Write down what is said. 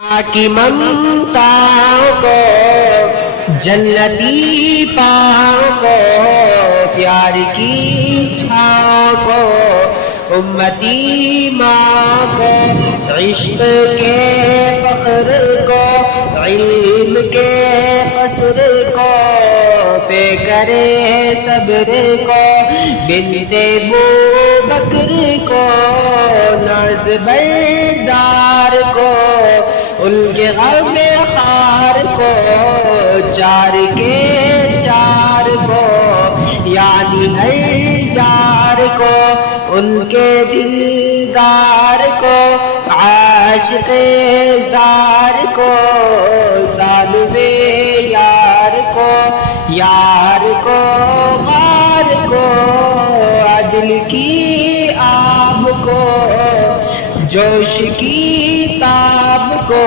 की ममताओं को जन्नती पाँव को प्यार की छाँव को उम्मती माँ को इश्क के फख्र को इल्म के कसर को पे करे सब्र को बिनते बू बकर को नाज बरदार को उनके गम खार को चार के चार को यानी हर यार को उनके दिलदार को आशिक़ ज़ार को सालवे यार को गार को अदल की आब को जोश की ताब को